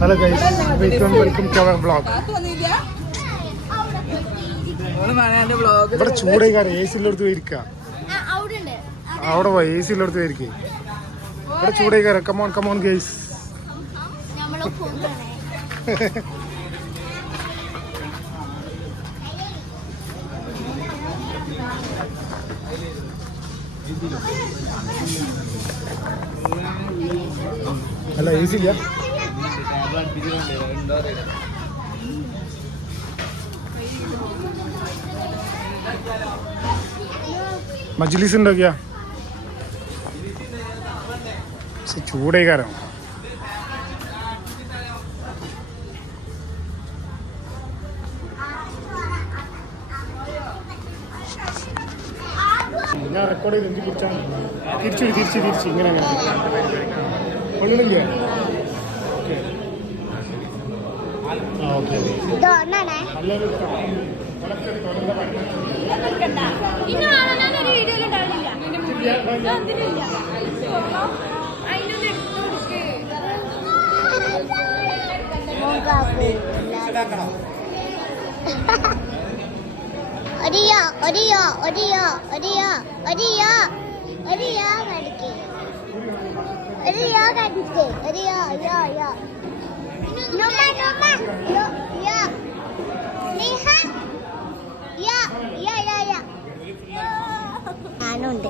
Hello guys, welcome to our vlog. ഇവിടെ ചൂടേക്കാരം A C ഉള്ളിടത്ത് പോയിരിക്കുക. അവിടെ പോയി എ സി ഉള്ളിടത്ത് പോയിരിക്കേ. ഇവിടെ ചൂടേക്കാരം. Come on guys. അല്ല എ സി ഇല്ല. മജ്ലിസ് ഉണ്ടോക്കിയാ ചൂടേക്കാരം. ഞാൻ റെക്കോർഡ് ചെയ്ത് എനിക്ക് പിടിച്ചാൽ തിരിച്ച് ഇങ്ങനെ ഒന്നുമില്ല. ഓക്കെ നല്ലൊരു ഞാനുണ്ട്.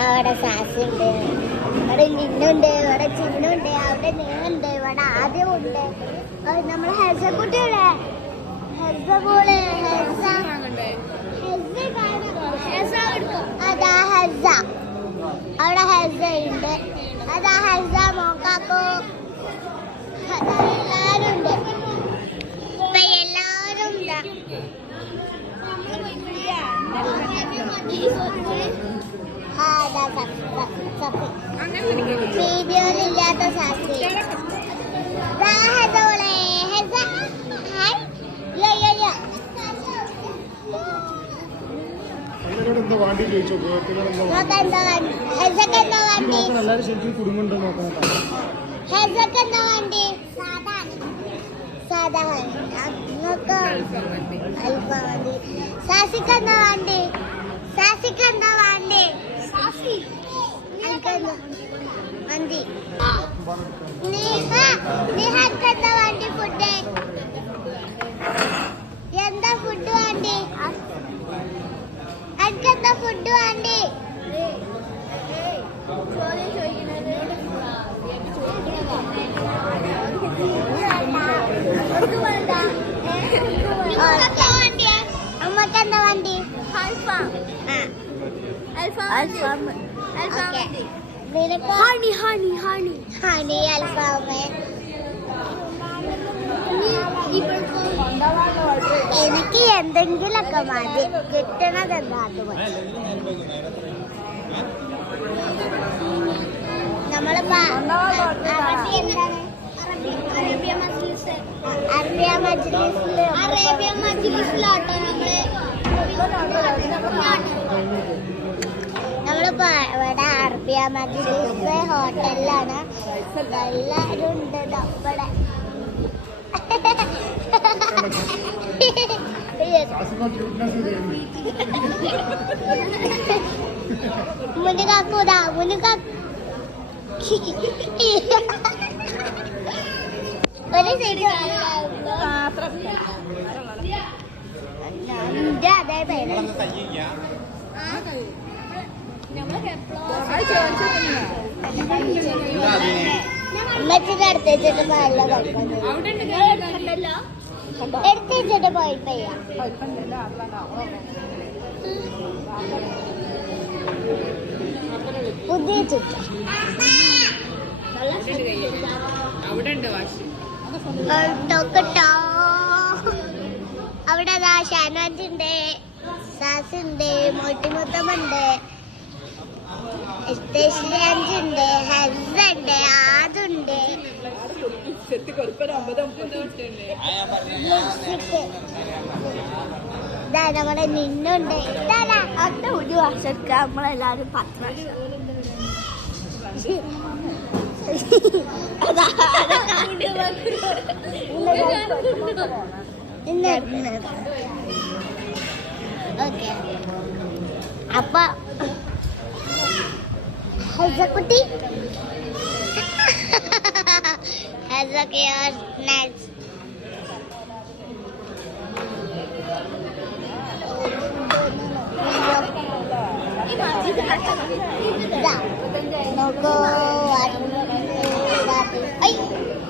അവിടെ സാസുണ്ട്, ഇവിടെ നിന്നുണ്ട്, ഇവിടെ ചിന്നുണ്ട്, അവിടെ നീണ്ട്, ഇവിടെ ആദ്യമുണ്ട്. നമ്മളെ ഹെസക്കുട്ടിയുടെ അതാ ഹെസ. അവിടെ ഹെസ ഉണ്ട്. അതാ ഹെസ മോക്കാക്കോ. എല്ലാരും ഉണ്ട്. ഇപ്പൊ എല്ലാരും വീഡിയോയിലില്ലാത്ത സാക്ഷി എന്താ ഫുഡ് വേണ്ടി? എനിക്കെന്താ ഫുഡ് വേണ്ടി? അമ്മക്കെന്താ വേണ്ടി? ഹണി അൽഫാമ്. എനിക്ക് എന്തെങ്കിലൊക്കെ മതി, കിട്ടണത് എന്താ അത് മതി. നമ്മളിപ്പോ അറേബ്യ മജ്ലിസിലാട്ടോ നമ്മളിപ്പോ ഇവിടെ അറേബ്യ മജ്ലിസ് ഹോട്ടലിലാണ്. എല്ലാരും ഉണ്ട് ഇവിടെ. മുനുകാക്കൂടാ മുനുകാ ഒരു സൈഡ് അതേ പേര് അമ്മച്ചിന്റെ അടുത്ത് വെച്ചിട്ട് നല്ല എടുത്ത് വെച്ചിട്ട് പോയിപ്പോ പുതിയ ചുറ്റ അവിടെ ഷാനാജ് ഉണ്ട്, സാസ് ഉണ്ട്, മോട്ടിമുത്തമുണ്ട്, ഉണ്ട്, ഹെസ് ഉണ്ട്, ആദുണ്ട്. നമ്മുടെ നിന്നുണ്ട്. ഒരു വർഷമൊക്കെ നമ്മളെല്ലാരും 10 വർഷം ഓക്കെ അപ്പൊ ഹെസക്കുട്ടി ഹെസക്ക് നെക്സ്റ്റ് നോക്കൂ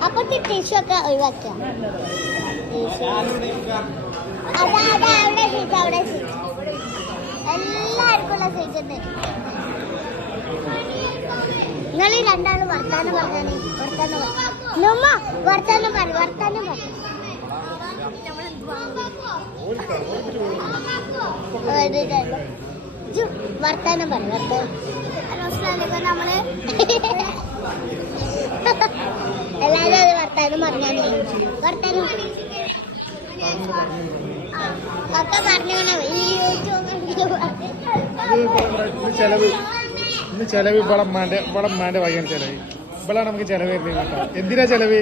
അപ്പത്തെ ടിഷ്യൂ ഒക്കെ ഒഴിവാക്കുക അതാ അതാ അവിടെ സീറ്റ് അവിടെ സീറ്റ് എല്ലാവർക്കും ഉള്ള സീറ്റ് ഉണ്ട് നിങ്ങൾ രണ്ടാളും വർത്താനം പറഞ്ഞാണ് വർത്താനം വർത്താനം നമ്മള് എല്ലാരും അത് വർത്താനം പറഞ്ഞാണ് വർത്താനം ഒക്കെ പറഞ്ഞു ഇന്ന് ചെലവ് ഇവളമ്മാന്റെ വകയാണ് ചെലവ് ഇവളാണ് നമുക്ക് ചെലവ് വരുന്നത് കേട്ടോ. എന്തിനാ ചെലവ്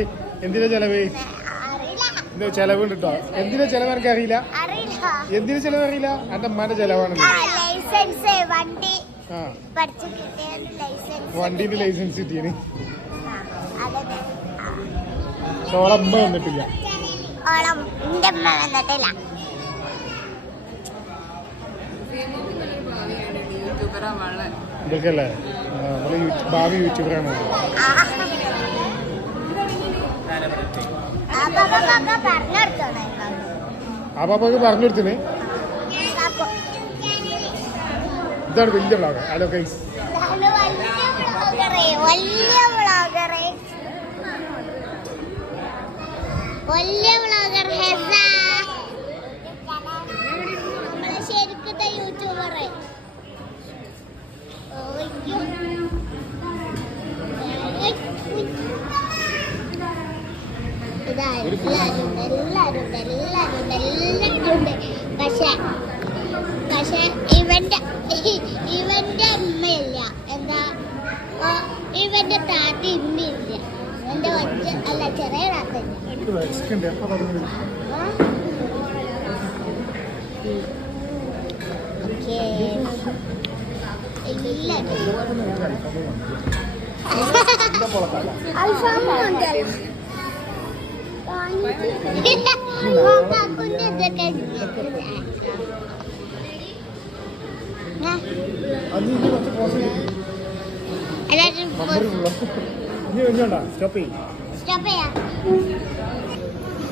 ചെലവ് ഉണ്ട് കേട്ടോ. എന്തിനാ ചെലവ് എനിക്ക് അറിയില്ല. എന്തിനാ ചെലവ് അറിയില്ല. എന്റെ അമ്മാന്റെ ചെലവാണ്. വണ്ടീന്റെ ലൈസൻസ് കിട്ടിയാണ്. ഓളമ്മ വന്നിട്ടില്ല. ഇതൊക്കെയല്ലേ ഭാവി യൂട്യൂബറാണ്. ആ പാപ്പൊക്കെ പറഞ്ഞു കൊടുത്തിന്. ഇതാണ് വലിയ വ്ളോഗ്. ഹലോ ഗൈസ്, വലിയ വ്ളോഗർ ഹെസ നമ്മളെ ശരിക്കത്തെ യൂട്യൂബറെ. എല്ലാരും പക്ഷെ ഇവന്റെ അമ്മയില്ല. എന്താ ഇവന്റെ താത്ത ഇമ്മയില്ല. എന്റെ ഒറ്റ അല്ല ചെറിയ താത്തല്ല.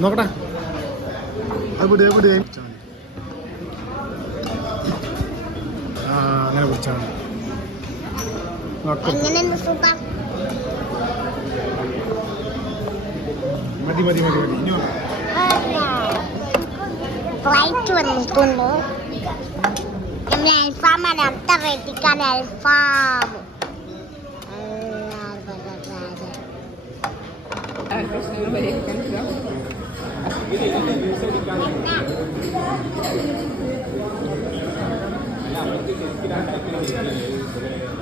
നോക്കട്ടെ. അങ്ങനെ പിടിച്ചാണ്. മതി മതി മതി മതി. ഇനി ഫ്ലൈറ്റ് വന്നിട്ടുണ്ട്. നമ്മൾ അൽഫാമാണ് അടുത്ത റേറ്റിക്കാൻ. അൽഫാം Gracias.